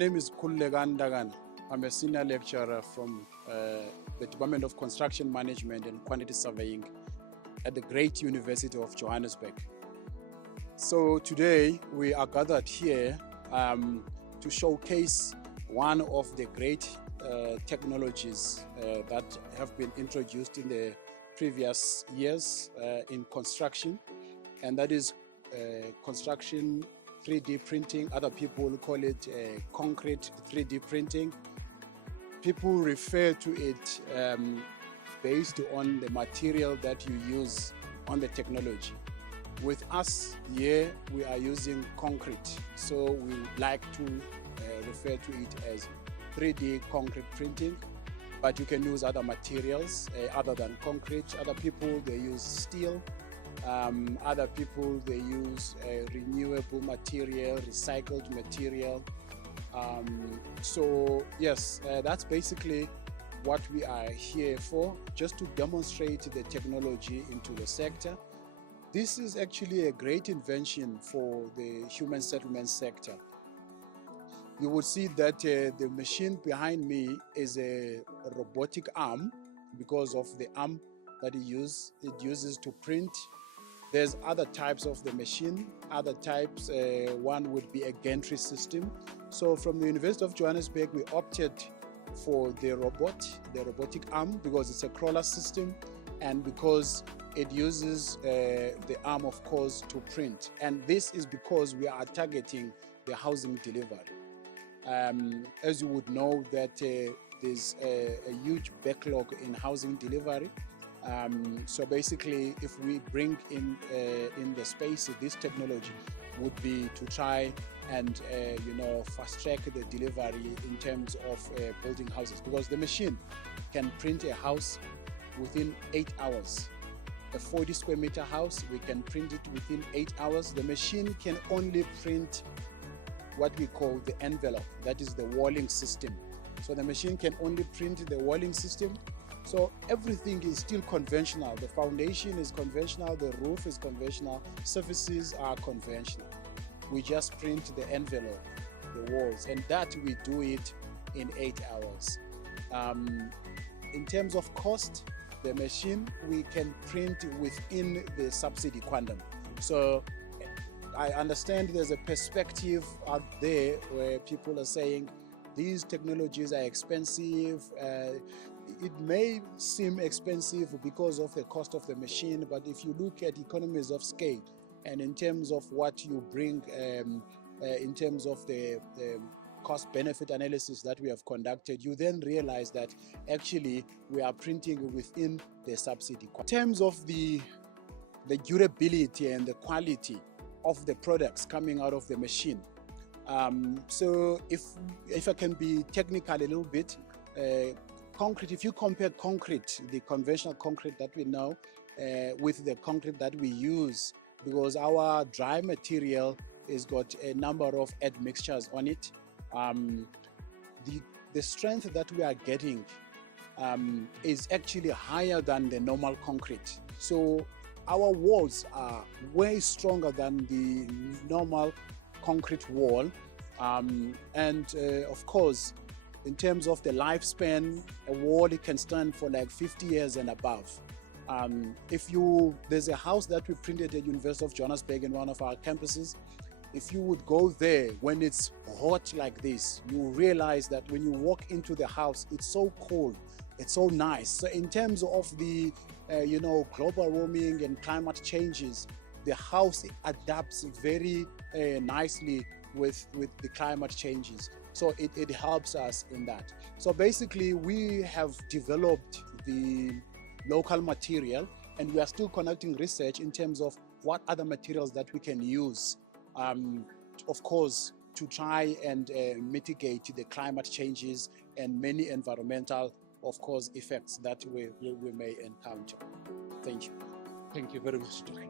My name is Khululekani Ntakana. I'm a senior lecturer from the Department of Construction Management and Quantity Surveying at the great University of Johannesburg. So today we are gathered here to showcase one of the great technologies that have been introduced in the previous years in construction, and that is construction 3D printing. Other people call it concrete 3D printing. People refer to it based on the material that you use on the technology. With us here, we are using concrete, so we like to refer to it as 3D concrete printing, but you can use other materials other than concrete. Other people, they use steel. Other people, they use renewable material, recycled material. So yes, that's basically what we are here for, just to demonstrate the technology into the sector. This is actually a great invention for the human settlement sector. You will see that the machine behind me is a robotic arm because of the arm that it uses to print. There's other types of the machine. Other types, one would be a gantry system. So from the University of Johannesburg, we opted for the robotic arm, because it's a crawler system and because it uses the arm, of course, to print. And this is because we are targeting the housing delivery. As you would know that there's a huge backlog in housing delivery. So basically, if we bring in the space, this technology would be to try and fast track the delivery in terms of building houses, because the machine can print a house within 8 hours. A 40 square meter house, we can print it within 8 hours. The machine can only print what we call the envelope, that is the walling system. So the machine can only print the walling system. So everything is still conventional. The foundation is conventional, the roof is conventional, surfaces are conventional. We just print the envelope, the walls, and that we do it in 8 hours. In terms of cost, the machine, we can print within the subsidy quantum. So I understand there's a perspective out there where people are saying these technologies are expensive. It may seem expensive because of the cost of the machine, but if you look at economies of scale and in terms of what you bring, in terms of the cost-benefit analysis that we have conducted, you then realize that actually we are printing within the subsidy. In terms of the durability and the quality of the products coming out of the machine, so if I can be technical a little bit, concrete, if you compare concrete, the conventional concrete that we know, with the concrete that we use, because our dry material has got a number of admixtures on it, the strength that we are getting is actually higher than the normal concrete. So our walls are way stronger than the normal concrete wall, and of course, in terms of the lifespan, a wall, it can stand for like 50 years and above. There's a house that we printed at University of Johannesburg in one of our campuses. If you would go there when it's hot like this, you realize that when you walk into the house, it's so cold, it's so nice. So in terms of the global warming and climate changes, the house adapts very nicely with the climate changes. So it helps us in that. So basically, we have developed the local material, and we are still conducting research in terms of what other materials that we can use, of course, to try and mitigate the climate changes and many environmental, of course, effects that we may encounter. Thank you. Thank you very much, Dr.